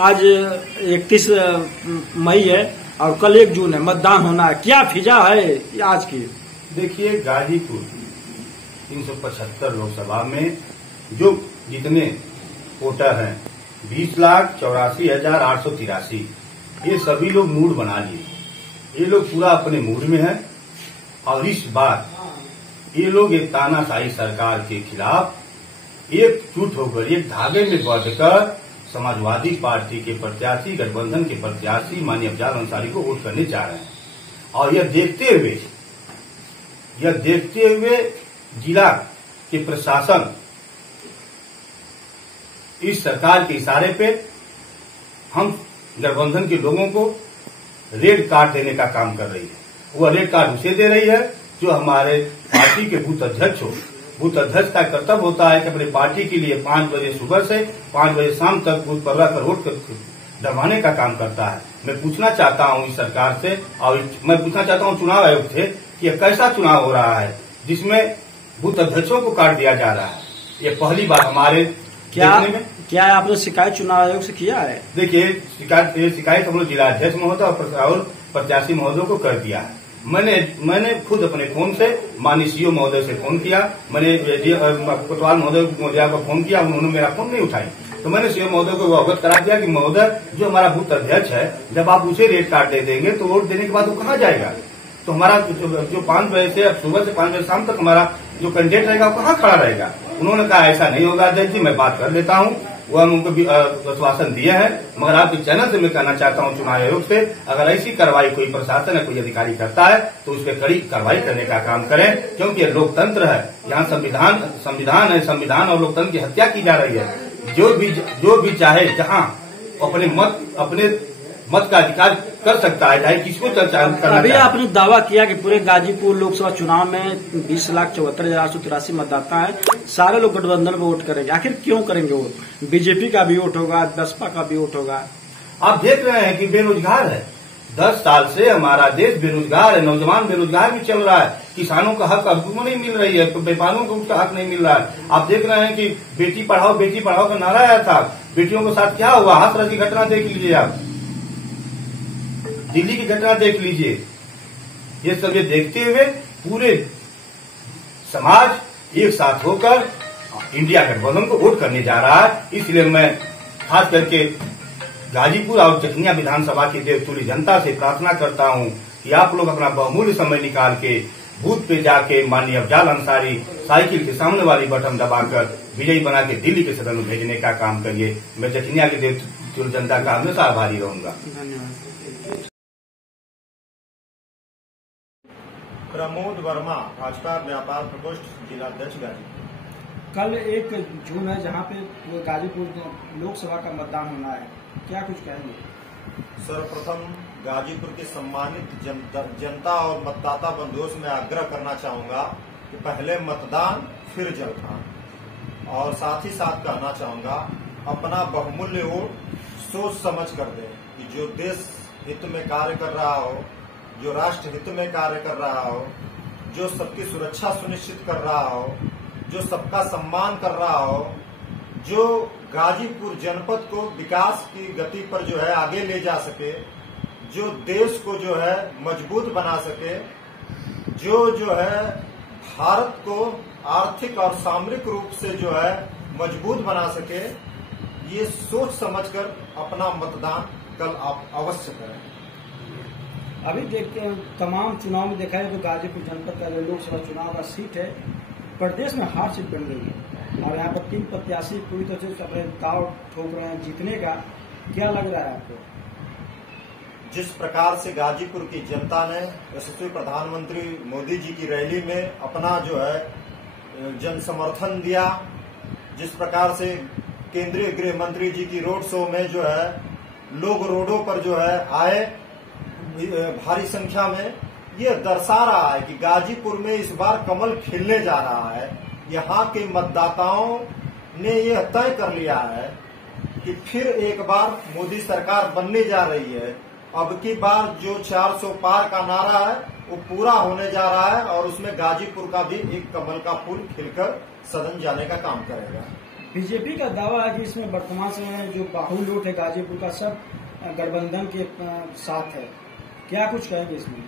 आज 31 मई है और कल 1 जून है, मतदान होना है, क्या फिजा है आज की? देखिए, गाजीपुर 375 लोकसभा में जो जितने वोटर हैं 20,84,883, ये सभी लोग मूड बना लिए। ये लोग पूरा अपने मूड में हैं और इस बार ये लोग एक तानाशाही सरकार के खिलाफ एकजुट होकर एक धागे में बंधकर समाजवादी पार्टी के प्रत्याशी, गठबंधन के प्रत्याशी माननीय अफजाल अंसारी को वोट करने जा रहे हैं। और यह देखते हुए जिला के प्रशासन इस सरकार के इशारे पे हम गठबंधन के लोगों को रेड कार्ड देने का काम कर रही है। वो रेड कार्ड उसे दे रही है जो हमारे पार्टी के बूथ अध्यक्ष हो। बूथ अध्यक्ष का कर्तव्य होता है कि अपनी पार्टी के लिए 5 बजे सुबह से 5 बजे शाम तक बूथ पर रहकर वोट डरवाने का काम करता है। मैं पूछना चाहता हूं इस सरकार से और मैं पूछना चाहता हूं चुनाव आयोग से कि यह कैसा चुनाव हो रहा है जिसमें बूथ अध्यक्षों को कार्ड दिया जा रहा है। ये पहली बार हमारे क्या आपने शिकायत चुनाव आयोग से किया है? देखिए, शिकायत हम लोग जिला अध्यक्ष महोदय और प्रत्याशी महोदय को कर दिया है। मैंने खुद अपने फोन से माननीय सीओ महोदय से फोन किया, मैंने कोतवाल महोदय को फोन किया, उन्होंने मेरा फोन नहीं उठाई। तो मैंने सीओ महोदय को अवगत करा दिया कि महोदय, जो हमारा बूथ अध्यक्ष है, जब आप उसे रेड कार्ड दे देंगे तो वोट देने के बाद वो कहाँ जाएगा? तो हमारा जो 5 बजे से सुबह से 5 बजे शाम तक हमारा जो कैंडिडेट रहेगा वो कहाँ खड़ा रहेगा? उन्होंने कहा ऐसा नहीं होगा अध्यक्ष जी, मैं बात कर लेता हूँ। वो हम उनको आश्वासन दिए हैं। मगर आपके चैनल से मैं कहना चाहता हूं चुनाव आयोग से, अगर ऐसी कार्रवाई कोई प्रशासन है, कोई अधिकारी करता है तो उस पर कड़ी कार्रवाई करने का काम करें, क्योंकि ये लोकतंत्र है। यहाँ संविधान है, संविधान और लोकतंत्र की हत्या की जा रही है। जो भी चाहे जहाँ अपने मत का अधिकार कर सकता है, चाहे किसको चर्चा करना। अभी आपने दावा किया कि पूरे गाजीपुर लोकसभा चुनाव में 20,74,883 मतदाता है, सारे लोग गठबंधन में वोट करेंगे। आखिर क्यों करेंगे वोट? बीजेपी का भी वोट होगा, बसपा का भी वोट होगा। आप देख रहे हैं कि बेरोजगार है। 10 साल से हमारा देश बेरोजगार है, नौजवान बेरोजगार भी चल रहा है। किसानों का हक अब नहीं मिल रही है, तो व्यापारियों को उसका हक नहीं मिल रहा है। आप देख रहे हैं कि बेटी पढ़ाओ का नारा आया था, बेटियों के साथ क्या हुआ? हाथरस की घटना देख लीजिए, आप दिल्ली की घटना देख लीजिए। ये सब देखते हुए पूरे समाज एक साथ होकर इंडिया गठबंधन को वोट करने जा रहा है। इसलिए मैं खास करके गाजीपुर और चकिया विधानसभा की देवतुल्य जनता से प्रार्थना करता हूं कि आप लोग अपना बहुमूल्य समय निकाल के बूथ पे जाके माननीय अफजाल अंसारी साइकिल के सामने वाली बटन दबाकर विजयी बना के दिल्ली के सदन में भेजने का काम करिए। मैं चकिया की देवतुल्य जनता का हमेशा आभारी रहूंगा। धन्यवाद। प्रमोद वर्मा, भाजपा व्यापार प्रकोष्ठ, जिला अध्यक्ष गाजीपुर। कल 1 जून है जहां पे गाजीपुर लोकसभा का मतदान होना है, क्या कुछ कहेंगे? सर्वप्रथम गाजीपुर के सम्मानित जनता और मतदाता बंधुओं से मैं आग्रह करना चाहूंगा कि पहले मतदान फिर जलपान, और साथ ही साथ कहना चाहूंगा अपना बहुमूल्य वोट सोच समझ कर दें कि जो देश हित में कार्य कर रहा हो, जो राष्ट्र हित में कार्य कर रहा हो, जो सबकी सुरक्षा सुनिश्चित कर रहा हो, जो सबका सम्मान कर रहा हो, जो गाजीपुर जनपद को विकास की गति पर जो है आगे ले जा सके, जो देश को जो है मजबूत बना सके, जो है भारत को आर्थिक और सामरिक रूप से जो है मजबूत बना सके, ये सोच समझकर अपना मतदान कल आप अवश्य करें। अभी देखते हैं तमाम चुनाव में देखा है तो गाजीपुर जनपद का जो लोकसभा चुनाव का सीट है प्रदेश में हार सीट बन गई है और यहाँ पर 3 प्रत्याशी पूरी तरह से अपने दाव ठोक रहे हैं जीतने का। क्या लग रहा है आपको? जिस प्रकार से गाजीपुर की जनता ने यशस्वी प्रधानमंत्री मोदी जी की रैली में अपना जो है जन समर्थन दिया, जिस प्रकार से केंद्रीय गृह मंत्री जी की रोड शो में जो है लोग रोडों पर जो है आए भारी संख्या में, ये दर्शा रहा है कि गाजीपुर में इस बार कमल खिलने जा रहा है। यहाँ के मतदाताओं ने यह तय कर लिया है कि फिर एक बार मोदी सरकार बनने जा रही है। अब की बार जो 400 पार का नारा है वो पूरा होने जा रहा है और उसमें गाजीपुर का भी एक कमल का फूल खिलकर सदन जाने का काम करेगा। बीजेपी का दावा है कि इसमें वर्तमान समय में जो बाहुल्योट है गाजीपुर का सब गठबंधन के साथ है, क्या कुछ कहेंगे इसमें?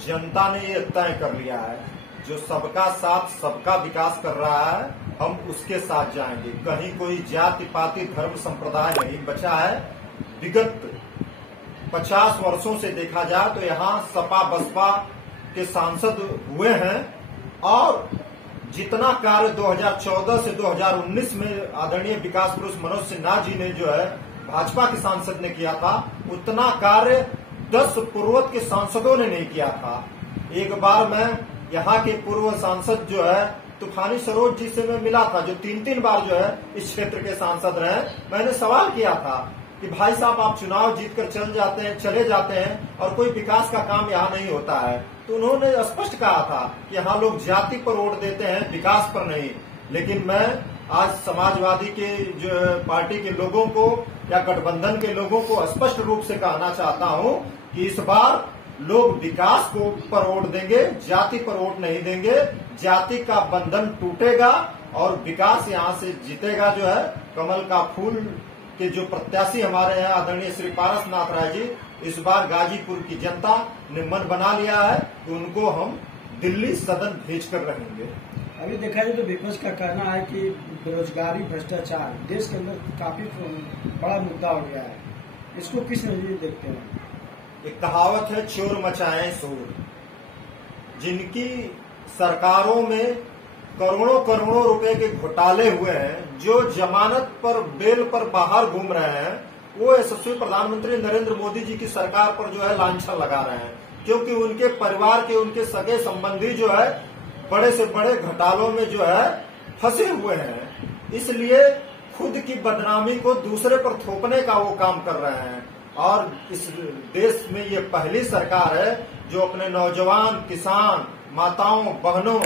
जनता ने ये तय कर लिया है, जो सबका साथ सबका विकास कर रहा है, हम उसके साथ जाएंगे। कहीं कोई जाति पाति धर्म संप्रदाय नहीं बचा है। विगत 50 वर्षों से देखा जाए तो यहाँ सपा बसपा के सांसद हुए हैं और जितना कार्य 2014 से 2019 में आदरणीय विकास पुरुष मनोज सिन्हा जी ने जो है भाजपा के सांसद ने किया था, उतना कार्य 10 पूर्वत के सांसदों ने नहीं किया था। एक बार मैं यहाँ के पूर्व सांसद जो है तूफानी सरोज जी से मैं मिला था, जो 3 बार जो है इस क्षेत्र के सांसद रहे। मैंने सवाल किया था कि भाई साहब, आप चुनाव जीतकर चले जाते हैं और कोई विकास का काम यहाँ नहीं होता है। तो उन्होंने स्पष्ट कहा था कि यहाँ लोग जाति पर वोट देते हैं, विकास पर नहीं। लेकिन मैं आज समाजवादी के जो पार्टी के लोगों को या गठबंधन के लोगों को स्पष्ट रूप से कहना चाहता हूँ कि इस बार लोग विकास को पर वोट देंगे, जाति पर वोट नहीं देंगे। जाति का बंधन टूटेगा और विकास यहाँ से जीतेगा। जो है कमल का फूल के जो प्रत्याशी हमारे हैं आदरणीय श्री पारसनाथ राय जी, इस बार गाजीपुर की जनता ने मन बना लिया है कि उनको हम दिल्ली सदन भेजकर रहेंगे। अभी देखा जाए तो विपक्ष का कहना है कि बेरोजगारी भ्रष्टाचार देश के अंदर काफी बड़ा मुद्दा हो गया है, इसको किस नजरिए देखते हैं? एक कहावत है, चोर मचाएं शोर। जिनकी सरकारों में करोड़ों करोड़ों रुपए के घोटाले हुए हैं, जो जमानत पर बेल पर बाहर घूम रहे हैं, वो यशस्वी प्रधानमंत्री नरेंद्र मोदी जी की सरकार पर जो है लांछन लगा रहे हैं, क्योंकि उनके परिवार के उनके सगे संबंधी जो है बड़े से बड़े घोटालों में जो है फंसे हुए हैं। इसलिए खुद की बदनामी को दूसरे पर थोपने का वो काम कर रहे हैं। और इस देश में ये पहली सरकार है जो अपने नौजवान, किसान, माताओं, बहनों,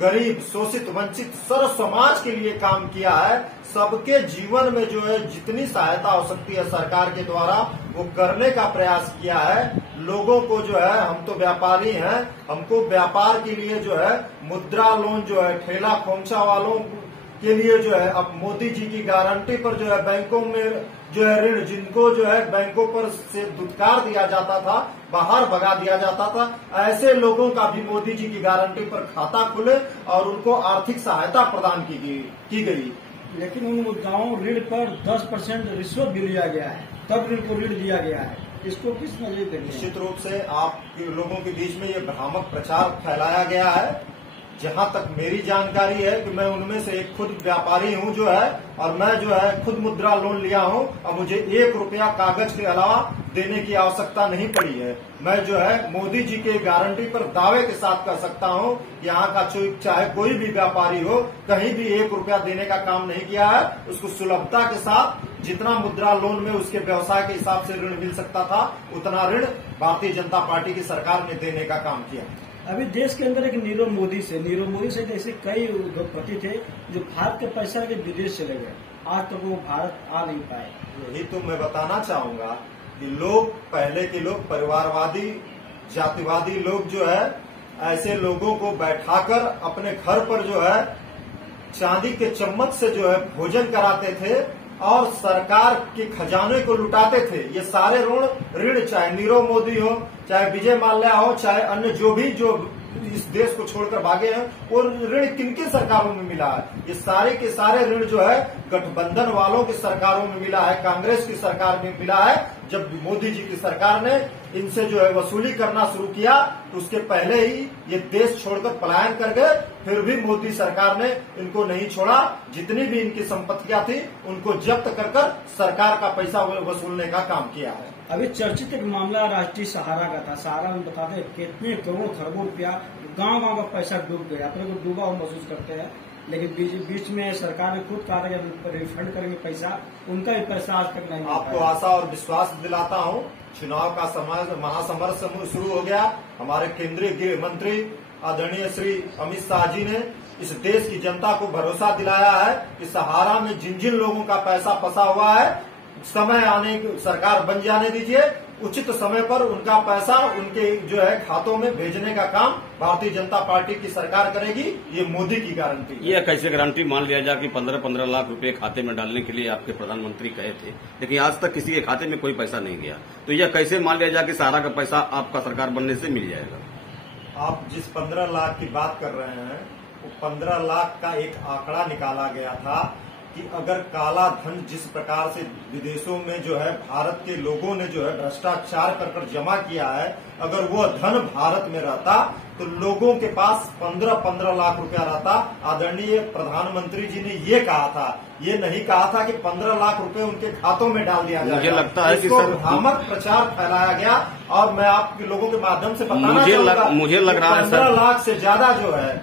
गरीब, शोषित, वंचित सर्व समाज के लिए काम किया है। सबके जीवन में जो है जितनी सहायता हो सकती है सरकार के द्वारा वो करने का प्रयास किया है। लोगों को जो है, हम तो व्यापारी हैं, हमको व्यापार के लिए जो है मुद्रा लोन जो है ठेला खोमचा वालों के लिए जो है अब मोदी जी की गारंटी पर जो है बैंकों में जो है ऋण, जिनको जो है बैंकों पर से दुत्कार दिया जाता था, बाहर भगा दिया जाता था, ऐसे लोगों का भी मोदी जी की गारंटी पर खाता खुले और उनको आर्थिक सहायता प्रदान की गई। लेकिन उन मुद्दाओं ऋण पर 10% रिश्वत भी लिया गया है, तब ऋण को ऋण दिया गया है, इसको किस नजरिए देखते हैं? निश्चित रूप से आप लोगों के बीच में ये भ्रामक प्रचार फैलाया गया है। जहां तक मेरी जानकारी है कि मैं उनमें से एक खुद व्यापारी हूं जो है, और मैं जो है खुद मुद्रा लोन लिया हूं और मुझे 1 रुपया कागज के अलावा देने की आवश्यकता नहीं पड़ी है। मैं जो है मोदी जी के गारंटी पर दावे के साथ कर सकता हूं, यहाँ का चाहे कोई भी व्यापारी हो, कहीं भी 1 रुपया देने का काम नहीं किया है। उसको सुलभता के साथ जितना मुद्रा लोन में उसके व्यवसाय के हिसाब से ऋण मिल सकता था, उतना ऋण भारतीय जनता पार्टी की सरकार ने देने का काम किया। अभी देश के अंदर एक नीरव मोदी से ऐसे कई उद्योगपति थे जो भारत के पैसा के विदेश चले गए, आज तक वो भारत आ नहीं पाए। यही तो मैं बताना चाहूंगा कि लोग, पहले के लोग परिवारवादी, जातिवादी लोग जो है ऐसे लोगों को बैठाकर अपने घर पर जो है चांदी के चम्मच से जो है भोजन कराते थे और सरकार के खजाने को लुटाते थे। ये सारे ऋण चाहे नीरव मोदी हो, चाहे विजय माल्या हो, चाहे अन्य जो भी जो इस देश को छोड़कर भागे हैं, वो ऋण किन सरकारों में मिला है? ये सारे के सारे ऋण जो है गठबंधन वालों की सरकारों में मिला है, कांग्रेस की सरकार में मिला है। जब मोदी जी की सरकार ने इनसे जो है वसूली करना शुरू किया तो उसके पहले ही ये देश छोड़कर पलायन कर गए, फिर भी मोदी सरकार ने इनको नहीं छोड़ा। जितनी भी इनकी संपत्तियां थी उनको जब्त कर सरकार का पैसा वसूलने का काम किया है। अभी चर्चित एक मामला राष्ट्रीय सहारा का था। सहारा में बताते कितने करोड़ खरबों रुपया गांव का पैसा डूब गया, अपने को डूबा हुआ महसूस करते हैं। लेकिन बीच में सरकार ने खुद कहा था रिफंड करेंगे पैसा, उनका भी पैसा आज तक नहीं। आपको आशा और विश्वास दिलाता हूं, चुनाव का महासमर शुरू हो गया। हमारे केंद्रीय गृह मंत्री आदरणीय श्री अमित शाह जी ने इस देश की जनता को भरोसा दिलाया है कि सहारा में जिन जिन लोगों का पैसा फंसा हुआ है, समय आने सरकार बन जाने दीजिए, उचित समय पर उनका पैसा उनके जो है खातों में भेजने का काम भारतीय जनता पार्टी की सरकार करेगी। ये मोदी की गारंटी है। ये कैसे गारंटी मान लिया जाए कि 15-15 लाख रुपए खाते में डालने के लिए आपके प्रधानमंत्री कहे थे, लेकिन आज तक किसी के खाते में कोई पैसा नहीं गया, तो यह कैसे मान लिया जाए कि सारा का पैसा आपका सरकार बनने से मिल जाएगा? आप जिस 15 लाख की बात कर रहे हैं, वो 15 लाख का एक आंकड़ा निकाला गया था कि अगर काला धन जिस प्रकार से विदेशों में जो है भारत के लोगों ने जो है भ्रष्टाचार कर जमा किया है, अगर वो धन भारत में रहता तो लोगों के पास 15-15 लाख रुपया रहता। आदरणीय प्रधानमंत्री जी ने ये कहा था, ये नहीं कहा था कि 15 लाख रुपए उनके खातों में डाल दिया जाएगा। मुझे लगता है कि सर भ्रामक प्रचार फैलाया गया और मैं आपके लोगों के माध्यम से बताना चाहूंगा, मुझे लग रहा है 15 लाख से ज्यादा जो है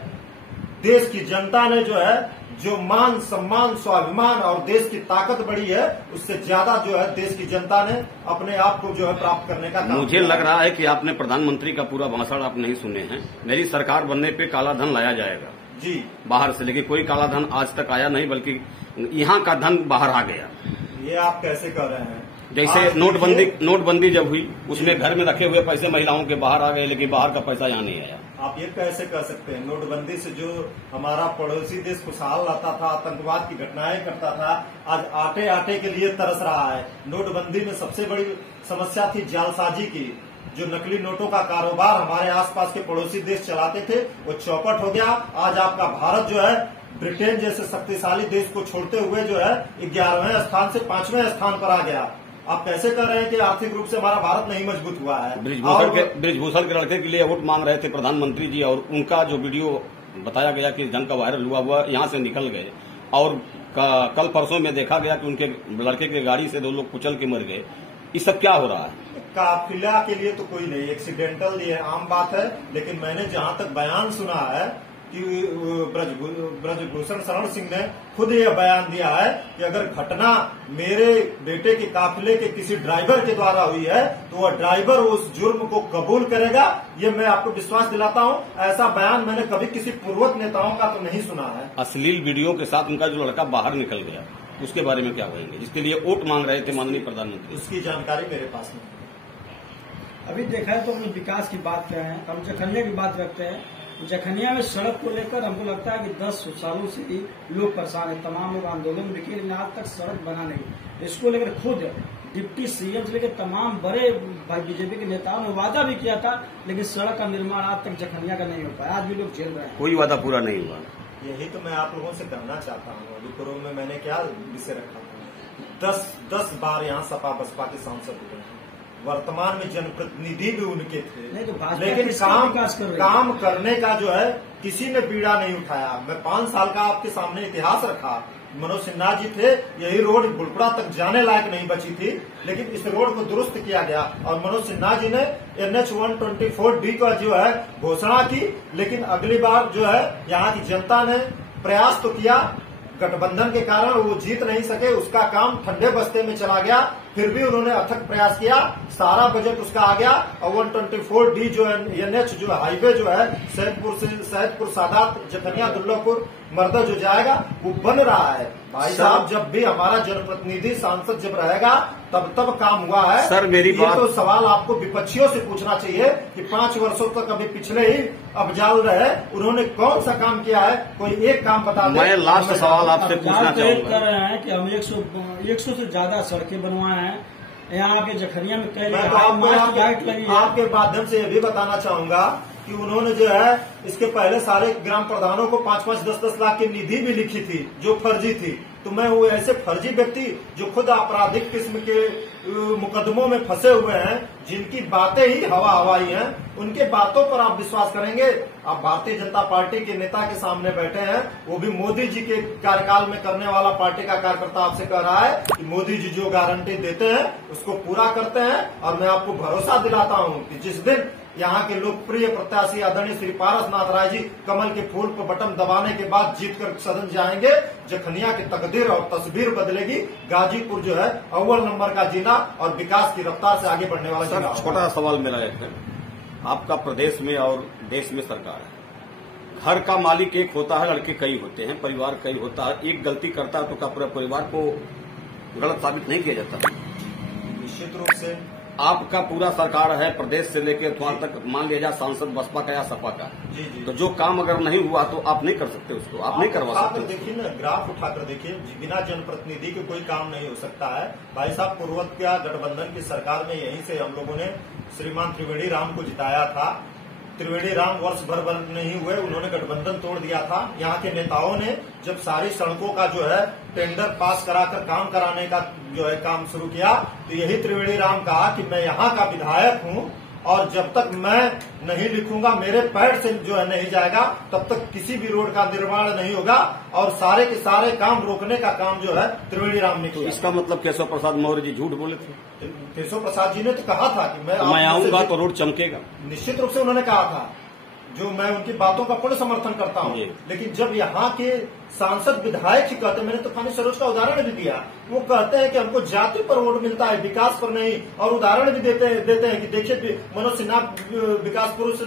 देश की जनता ने जो है जो मान सम्मान स्वाभिमान और देश की ताकत बढ़ी है, उससे ज्यादा जो है देश की जनता ने अपने आप को जो है प्राप्त करने का काम मुझे लग रहा है कि आपने प्रधानमंत्री का पूरा भाषण आप नहीं सुने हैं। मेरी सरकार बनने पे काला धन लाया जाएगा जी बाहर से, लेकिन कोई काला धन आज तक आया नहीं, बल्कि यहाँ का धन बाहर आ गया। ये आप कैसे कर रहे हैं? जैसे नोटबंदी जब हुई, उसमें घर में रखे हुए पैसे महिलाओं के बाहर आ गए, लेकिन बाहर का पैसा यहाँ नहीं आया। आप ये कैसे कर सकते हैं? नोटबंदी से जो हमारा पड़ोसी देश खुशहाल रहता था, आतंकवाद की घटनाएं करता था, आज आटे के लिए तरस रहा है। नोटबंदी में सबसे बड़ी समस्या थी जालसाजी की। जो नकली नोटों का कारोबार हमारे आसपास के पड़ोसी देश चलाते थे, वो चौपट हो गया। आज आपका भारत जो है ब्रिटेन जैसे शक्तिशाली देश को छोड़ते हुए जो है 11वें स्थान से 5वें स्थान पर आ गया। आप कैसे कर रहे हैं कि आर्थिक रूप से हमारा भारत नहीं मजबूत हुआ है? ब्रिजभूषण के लड़के के लिए वोट मांग रहे थे प्रधानमंत्री जी, और उनका जो वीडियो बताया गया कि जंग का वायरल हुआ यहाँ से निकल गए, और कल परसों में देखा गया कि उनके लड़के की गाड़ी से 2 लोग कुचल के मर गए। ये सब क्या हो रहा है? काफिला के लिए तो कोई नहीं, एक्सीडेंटल ये आम बात है। लेकिन मैंने जहां तक बयान सुना है कि ब्रजभूषण शरण सिंह ने खुद यह बयान दिया है कि अगर घटना मेरे बेटे के काफिले के किसी ड्राइवर के द्वारा हुई है तो वह ड्राइवर उस जुर्म को कबूल करेगा। ये मैं आपको विश्वास दिलाता हूं। ऐसा बयान मैंने कभी किसी पूर्वज नेताओं का तो नहीं सुना है। अश्लील वीडियो के साथ उनका जो लड़का बाहर निकल गया, उसके बारे में क्या कहेंगे, जिसके लिए वोट मांग रहे थे माननीय प्रधानमंत्री? उसकी जानकारी मेरे पास नहीं। अभी देखा है तो हम विकास की बात कर रहे हैं, हम जखनिया की बात रखते हैं। जखनिया में सड़क को लेकर हमको लगता है कि 10 सालों से ही लोग परेशान है, तमाम लोग आंदोलन में किए, लेकिन आज तक सड़क बना नहीं। इसको लेकर खुद डिप्टी सीएम से लेकर तमाम बड़े बीजेपी के नेताओं ने वादा भी किया था, लेकिन सड़क का निर्माण आज तक जखनिया का नहीं हो पाया। आज भी लोग झेल रहे हैं, कोई वादा पूरा नहीं हुआ। यही तो मैं आप लोगों से कहना चाहता हूँ। अभी पूर्व में मैंने क्या विषय रखा था, 10 बार यहाँ सपा बसपा के सांसद हुए हैं। वर्तमान में जनप्रतिनिधि भी उनके थे, तो लेकिन काम करने का जो है किसी ने पीड़ा नहीं उठाया। मैं 5 साल का आपके सामने इतिहास रखा। मनोज सिन्हा जी थे, यही रोड बुलपुरा तक जाने लायक नहीं बची थी, लेकिन इस रोड को दुरुस्त किया गया और मनोज सिन्हा जी ने NH 124D का जो है घोषणा की। लेकिन अगली बार जो है यहाँ की जनता ने प्रयास तो किया, गठबंधन के कारण वो जीत नहीं सके, उसका काम ठंडे बस्ते में चला गया। फिर भी उन्होंने अथक प्रयास किया, सारा बजट उसका आ गया और 124D जो है NH जो हाईवे जो है सैदपुर सादात जखनिया दुल्लापुर मर्दा जो जाएगा वो बन रहा है। भाई साहब, जब भी हमारा जनप्रतिनिधि सांसद जब रहेगा तब काम हुआ है। सर मेरी बात तो सवाल आपको विपक्षियों से पूछना चाहिए कि 5 वर्षों तक अभी पिछले ही अफजाल रहे, उन्होंने कौन सा काम किया है? कोई एक काम बता दें। मैं लास्ट सवाल आपसे पूछना चाहूंगा। कर रहे हैं कि हम 100 से ज्यादा सड़कें बनवाए हैं यहाँ के जखनिया में। आपके माध्यम से ये भी बताना चाहूंगा कि उन्होंने जो है इसके पहले सारे ग्राम प्रधानों को 5-5, 10-10 लाख की निधि भी लिखी थी जो फर्जी थी। तो मैं वो ऐसे फर्जी व्यक्ति जो खुद आपराधिक किस्म के मुकदमों में फंसे हुए हैं, जिनकी बातें ही हवाई हैं, उनके बातों पर आप विश्वास करेंगे? आप भारतीय जनता पार्टी के नेता के सामने बैठे हैं, वो भी मोदी जी के कार्यकाल में करने वाला पार्टी का कार्यकर्ता आपसे कह रहा है कि मोदी जी जो गारंटी देते हैं उसको पूरा करते हैं। और मैं आपको भरोसा दिलाता हूँ कि जिस दिन यहाँ के लोकप्रिय प्रत्याशी आदरणीय श्री पारसनाथ राय जी कमल के फूल पर बटन दबाने के बाद जीतकर सदन जाएंगे, जखनिया की तकदीर और तस्वीर बदलेगी। गाजीपुर जो है अव्वल नंबर का जिला और विकास की रफ्तार से आगे बढ़ने वाला जिला। छोटा सवाल मेरा एक है, आपका प्रदेश में और देश में सरकार है, घर का मालिक एक होता है, लड़के कई होते हैं, परिवार कई होता है। एक गलती करता है तो क्या पूरे परिवार को गलत साबित नहीं किया जाता? निश्चित रूप से आपका पूरा सरकार है प्रदेश से लेकर वहां तक, मान लिया जाए सांसद बसपा का या सपा का, जी जी। तो जो काम अगर नहीं हुआ तो आप नहीं कर सकते उसको, आप नहीं करवा सकते। देखिए ना, ग्राफ उठाकर देखिए, बिना जनप्रतिनिधि के कोई काम नहीं हो सकता है। भाई साहब, पूर्वत क्या गठबंधन की सरकार में यहीं से हम लोगों ने श्रीमान त्रिवेणी राम को जिताया था। त्रिवेणी राम वर्ष भर नहीं हुए, उन्होंने गठबंधन तोड़ दिया था। यहाँ के नेताओं ने जब सारी सड़कों का जो है टेंडर पास कराकर काम कराने का जो है काम शुरू किया, तो यही त्रिवेणी राम कहा कि मैं यहाँ का विधायक हूँ और जब तक मैं नहीं लिखूंगा, मेरे पैर से जो है नहीं जाएगा, तब तक किसी भी रोड का निर्माण नहीं होगा। और सारे के सारे काम रोकने का काम जो है त्रिवेणी राम ने किया। इसका मतलब केशव प्रसाद मौर्य जी झूठ बोले थे? केशव प्रसाद जी ने तो कहा था कि मैं आऊंगा तो रोड चमकेगा। निश्चित रूप से उन्होंने कहा था, जो मैं उनकी बातों का पूर्ण समर्थन करता हूँ। लेकिन जब यहाँ के सांसद विधायक ही कहते, मैंने तूफानी सरोज का उदाहरण भी दिया, वो कहते हैं कि हमको जाति पर वोट मिलता है, विकास पर नहीं। और उदाहरण भी देते हैं कि देखिए मनोज सिन्हा विकास पुरुष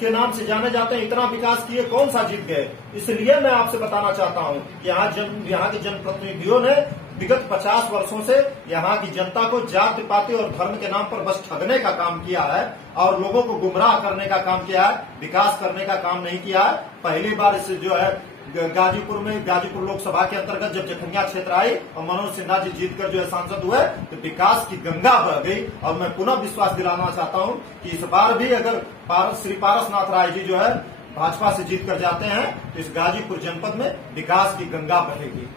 के नाम से जाने जाते हैं, इतना विकास किए, कौन सा जीत गए। इसलिए मैं आपसे बताना चाहता हूँ कि यहाँ के जनप्रतिनिधियों ने विगत 50 वर्षों से यहाँ की जनता को जाति पाति और धर्म के नाम पर बस ठगने का काम किया है और लोगों को गुमराह करने का काम किया है, विकास करने का काम नहीं किया है। पहली बार इस जो है गाजीपुर लोकसभा के अंतर्गत जब जखनिया क्षेत्र आई और मनोज सिन्हा जी जीतकर जो है सांसद हुए, तो विकास की गंगा बह गई। और मैं पुनः विश्वास दिलाना चाहता हूँ कि इस बार भी अगर श्री पारसनाथ राय जी जो है भाजपा से जीत कर जाते हैं, तो इस गाजीपुर जनपद में विकास की गंगा बहेगी।